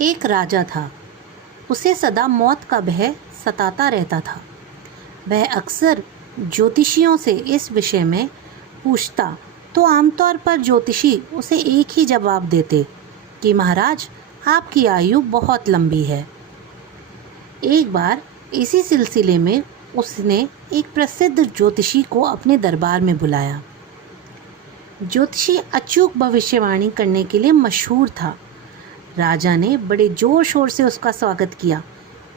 एक राजा था। उसे सदा मौत का भय सताता रहता था। वह अक्सर ज्योतिषियों से इस विषय में पूछता तो आमतौर पर ज्योतिषी उसे एक ही जवाब देते कि महाराज, आपकी आयु बहुत लंबी है। एक बार इसी सिलसिले में उसने एक प्रसिद्ध ज्योतिषी को अपने दरबार में बुलाया। ज्योतिषी अचूक भविष्यवाणी करने के लिए मशहूर था। राजा ने बड़े जोर शोर से उसका स्वागत किया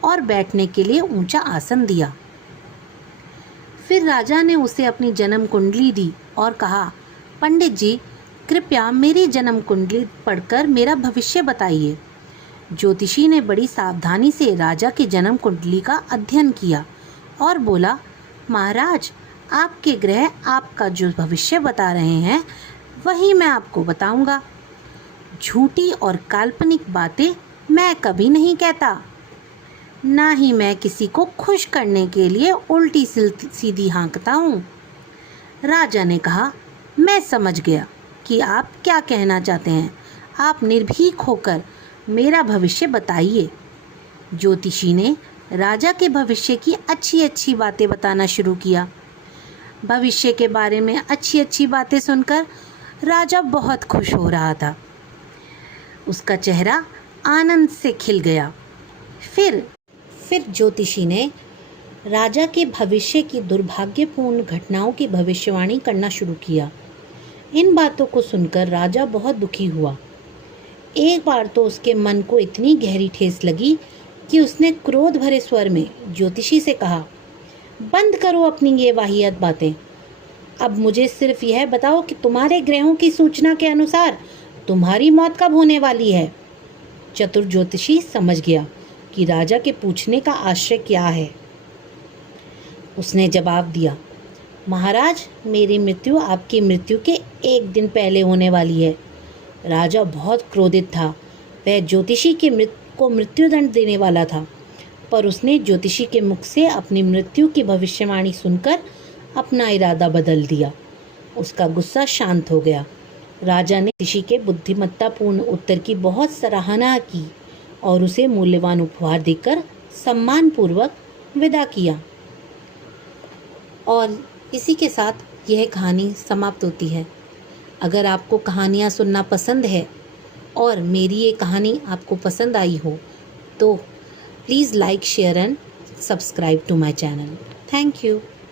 और बैठने के लिए ऊंचा आसन दिया। फिर राजा ने उसे अपनी जन्म कुंडली दी और कहा, पंडित जी, कृपया मेरी जन्म कुंडली पढ़कर मेरा भविष्य बताइए। ज्योतिषी ने बड़ी सावधानी से राजा की जन्म कुंडली का अध्ययन किया और बोला, महाराज, आपके ग्रह आपका जो भविष्य बता रहे हैं वही मैं आपको बताऊंगा। झूठी और काल्पनिक बातें मैं कभी नहीं कहता, ना ही मैं किसी को खुश करने के लिए उल्टी सीधी हाँकता हूँ। राजा ने कहा, मैं समझ गया कि आप क्या कहना चाहते हैं। आप निर्भीक होकर मेरा भविष्य बताइए। ज्योतिषी ने राजा के भविष्य की अच्छी अच्छी बातें बताना शुरू किया। भविष्य के बारे में अच्छी अच्छी बातें सुनकर राजा बहुत खुश हो रहा था। उसका चेहरा आनंद से खिल गया। फिर ज्योतिषी ने राजा के भविष्य की दुर्भाग्यपूर्ण घटनाओं की भविष्यवाणी करना शुरू किया। इन बातों को सुनकर राजा बहुत दुखी हुआ। एक बार तो उसके मन को इतनी गहरी ठेस लगी कि उसने क्रोध भरे स्वर में ज्योतिषी से कहा, बंद करो अपनी ये वाहियात बातें। अब मुझे सिर्फ यह बताओ कि तुम्हारे ग्रहों की सूचना के अनुसार तुम्हारी मौत कब होने वाली है। चतुर ज्योतिषी समझ गया कि राजा के पूछने का आशय क्या है। उसने जवाब दिया, महाराज, मेरी मृत्यु आपकी मृत्यु के एक दिन पहले होने वाली है। राजा बहुत क्रोधित था। वह ज्योतिषी को मृत्युदंड देने वाला था, पर उसने ज्योतिषी के मुख से अपनी मृत्यु की भविष्यवाणी सुनकर अपना इरादा बदल दिया। उसका गुस्सा शांत हो गया। राजा ने ज्योतिषी के बुद्धिमत्तापूर्ण उत्तर की बहुत सराहना की और उसे मूल्यवान उपहार देकर सम्मानपूर्वक विदा किया। और इसी के साथ यह कहानी समाप्त होती है। अगर आपको कहानियाँ सुनना पसंद है और मेरी ये कहानी आपको पसंद आई हो तो please like, share and subscribe to my channel. Thank you.